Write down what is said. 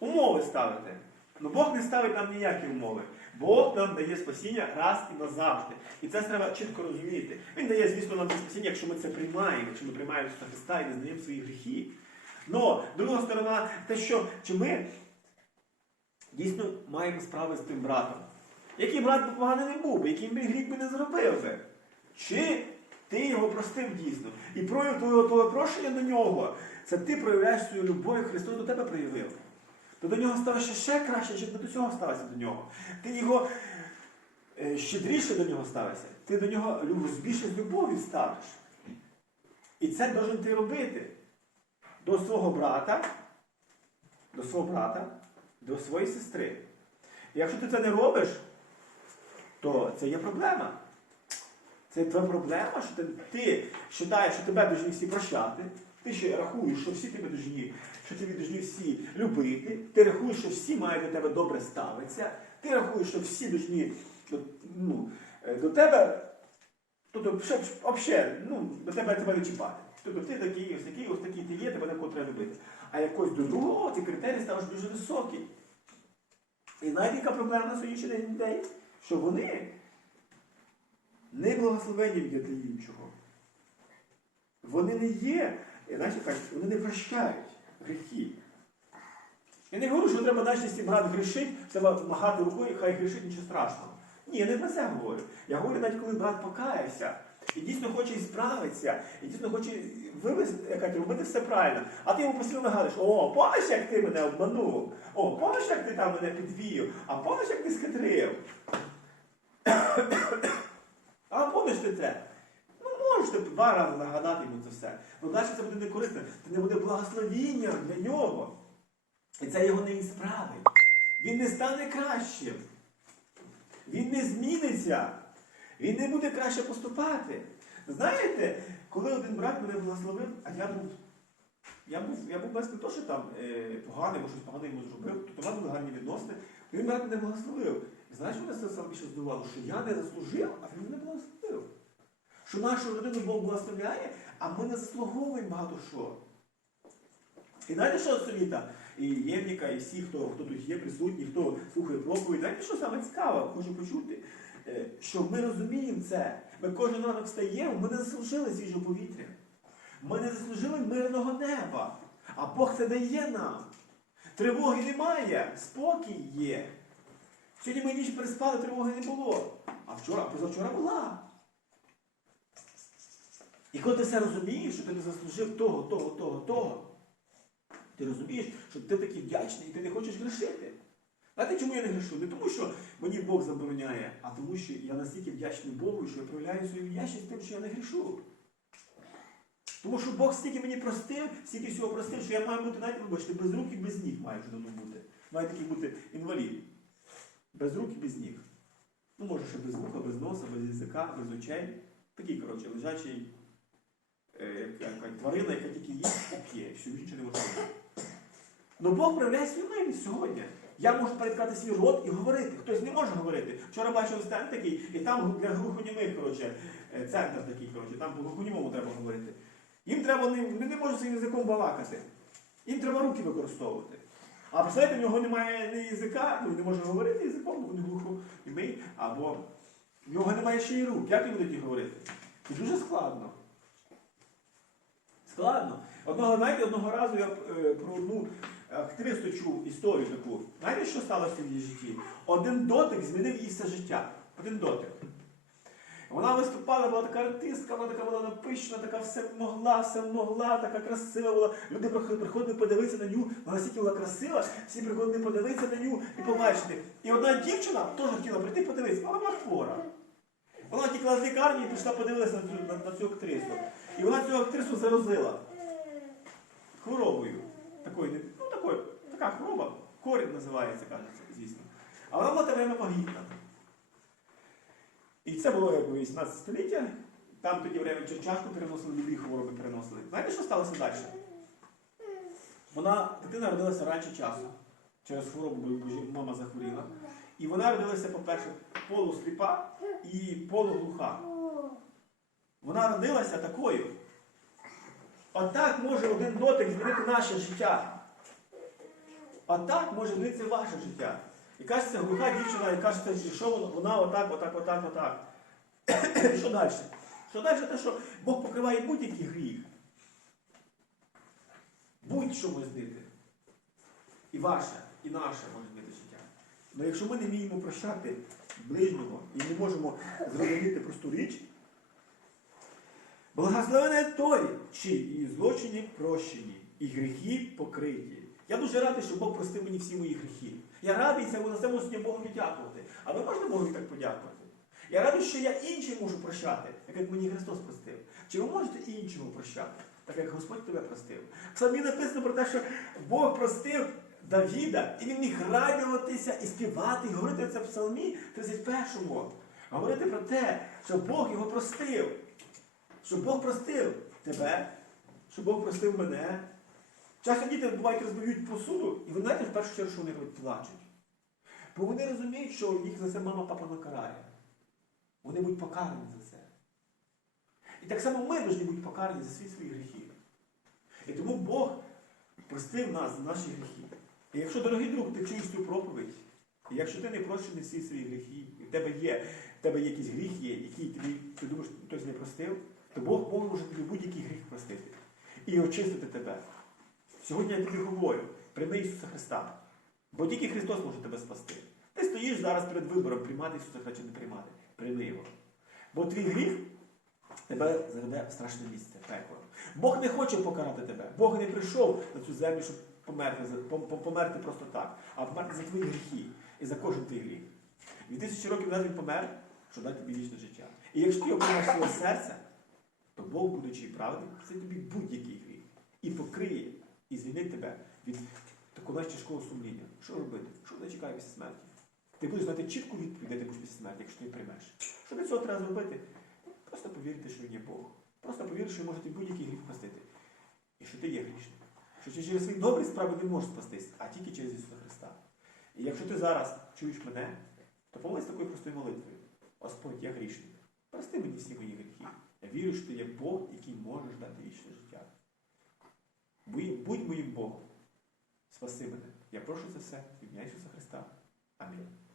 умови ставите. Ну Бог не ставить нам ніякі умови. Бог нам дає спасіння раз і назавжди. І це треба чітко розуміти. Він дає, звісно, нам спасіння, якщо ми це приймаємо, якщо ми приймаємо Ісуса Христа і визнаємо свої гріхи. Но друга сторона, те, що чи ми дійсно маємо справи з тим братом. Який брат би поганий не був би, який би гріх би не зробив би. Чи ти його простив дійсно? І прояв твого твого прошення до нього, це ти проявляєш свою любов, і Христос до тебе проявив. То до нього ставишся ще краще, ніж ти до цього ставишся до нього. Ти його е, щедріше до нього ставишся. Ти до нього люб- більше з любові ставиш. І це должен ти робити до свого брата, до свого брата, до своєї сестри. І якщо ти це не робиш, то це є проблема. Це твоя проблема, що ти, ти вважаєш, що тебе повинні всі прощати. Ти ще рахуєш, що всі тебе повинні, що тебе повинні всі любити. Ти рахуєш, що всі мають до тебе добре ставитися. Ти рахуєш, що всі повинні до, ну, е, до тебе, тобто, взагалі, ну, до тебе тебе не чіпати. Тобто ти такий, ось такий, ось такий ти є, тебе такого треба любити. А якось до другого ці критерії ставиш дуже високі. І знаєте, яка проблема на сьогоднішній день людей? Що вони не благословені від іншого. Вони не є, знаєте, так, вони не прощають гріхи. Я не говорю, що треба далі брат грішить, треба махати рукою, хай грішить нічого страшного. Ні, я не про це говорю. Я говорю, навіть коли брат покаявся, і дійсно хоче справитися, і дійсно хоче вивести, як робити все правильно. А ти йому постійно нагадуєш, о, помниш, як ти мене обманув? О, помниш, як ти там мене підвів? А помниш, як ти схитрив? А помниш ти це? Два рази нагадати йому це все. Ну далі це буде не корисно, це не буде благословінням для нього. І це його не ісправить. Він не стане кращим. Він не зміниться. Він не буде краще поступати. Знаєте, коли один брат мене благословив, а я був. Я був, я був без не то, що там е, поганий, бо щось погане йому зробив, в нас були гарні відносини. Він брат мене благословив. І знаєш, мене це саме здивувало, що я не заслужив, а він мене благословив. Що нашу родину Бог благословляє, а ми не заслуговуємо багато що. І знаєте, що совіта? І Євніка, і всі, хто, хто тут є присутні, хто слухає проповідь, знаєте, що саме цікаво, хочу почути, Е, що ми розуміємо це. Ми кожен ранок встаємо, ми не заслужили свіжого повітря. Ми не заслужили мирного неба. А Бог це дає нам. Тривоги немає, спокій є. Сьогодні ми ніч переспали, тривоги не було. А вчора, позавчора була. І коли ти все розумієш, що ти не заслужив того, того, того, того, ти розумієш, що ти такий вдячний і ти не хочеш грішити. Знаєте, чому я не грішу? Не тому, що мені Бог забороняє, а тому, що я настільки вдячний Богу, що я проявляю свою вдячність тим, що я не грішу. Тому що Бог стільки мені простив, стільки всього простив, що я маю бути, навіть, вибачте, без рук і без ніг маю вже давно бути. Маю такий бути інвалід. Без рук і без ніг. Ну, може, ще без вуха, без носа, без язика, без очей. Такий, коротше, лежачий е, як- як- як тварина, яка тільки їсть і п'є, що більше не може. Ну Бог проявляє свою милість сьогодні. Я можу передкати свій рот і говорити. Хтось не може говорити. Вчора бачив стенд такий, і там для глухонімих, коротше, е, центр такий, коротше, там по глухонімому треба говорити. Їм треба не, вони не можуть своїм язиком балакати. Їм треба руки використовувати. А представляєте, в нього немає ні язика, ну не може говорити язиком, бо він глухонімий, або в нього немає ще й рук. Як він буде тоді говорити? І дуже складно. Складно. Одного, знаєте, одного разу я е, про одну активісту чув історію таку. Знаєте, що сталося в її житті? Один дотик змінив її все життя. Один дотик. Вона виступала, була така артистка, вона така була напищена, така все могла, все могла, така красива була. Люди приходили подивитися на ню, вона настільки була красива, всі приходили подивитися на ню і побачити. І одна дівчина теж хотіла прийти подивитися, але вона хвора. Вона тікла з лікарні і пішла подивитися на цю, на, на цю актрису. І вона цю актрису заразила хворобою. Такою, ну такою, така хвороба, корінь називається, кажеться, звісно. А вона була те время. І це було якби 18 століття. Там тоді время черчашку переносили, любі хвороби переносили. Знаєте, що сталося далі? Вона, дитина родилася раніше часу. Через хворобу, бо мама захворіла. І вона родилася, по-перше, полусліпа і полуглуха. Вона родилася такою. Отак може один дотик змінити наше життя. А так може змінитися ваше життя. І кажеться, глуха дівчина, і кажеться, що вона, отак, отак, отак, отак. що далі? Що далі те, що Бог покриває будь-який гріх. Будь-що може збити. І ваше, і наше може збити життя. Але якщо ми не вміємо прощати ближнього і не можемо зрозуміти просту річ, благословене той, чиї злочини прощені, і гріхи покриті. Я дуже радий, що Бог простив мені всі мої гріхи. Я радий це за це можу Богу дякувати. А ви можете Богу так подякувати? Я радий, що я іншим можу прощати, так як мені Христос простив. Чи ви можете іншому прощати, так як Господь тебе простив? В псалмі написано про те, що Бог простив Давіда, і він міг радуватися і співати, і говорити це в псалмі 31-му. Говорити про те, що Бог його простив. Що Бог простив тебе, що Бог простив мене. Часто діти бувають розбивають посуду, і ви знаєте в першу чергу, що вони плачуть. Бо вони розуміють, що їх за це мама папа накарає. Вони будуть покарані за це. І так само ми повинні бути покарані за всі свої гріхи. І тому Бог простив нас за наші гріхи. І якщо, дорогий друг, ти чуєш цю проповідь, і якщо ти не прощений всі свої гріхи, і в тебе є, в тебе якийсь гріх є, який тобі, ти думаєш, хтось не простив, то Бог може тобі будь-який гріх простити і очистити тебе. Сьогодні я тобі говорю, прийми Ісуса Христа. Бо тільки Христос може тебе спасти. Ти стоїш зараз перед вибором, приймати Ісуса Христа чи не приймати. Прийми його. Бо твій гріх тебе заведе в страшне місце, пекло. Бог не хоче покарати тебе. Бог не прийшов на цю землю, щоб померти, померти просто так, а померти за твої гріхи і за кожен твій гріх. Дві тисячі років назад він помер, щоб дати тобі вічне життя. І якщо ти в своє серце, то Бог, будучи правдою, це тобі будь-який гріх. І покриє, і звільнить тебе від такого тяжкого сумління. Що робити? Що не чекає після смерті? Ти будеш знати чітку відповідь, де ти будеш після смерті, якщо ти її приймеш. Що для цього треба зробити? Просто повірити, що він є Бог. Просто повірити, що він може тобі будь-який гріх простити. І що ти є грішним. Що ти через свої добрі справи не можеш спастись, а тільки через Ісуса Христа. І якщо ти зараз чуєш мене, то помолись такою простою молитвою. Господь, я грішний. Прости мені всі мої гріхи. Я вірю, що ти є Бог, який можеш дати вічне життя. Будь, моїм Богом. Спаси мене. Я прошу це все в ім'я Ісуса Христа. Амінь.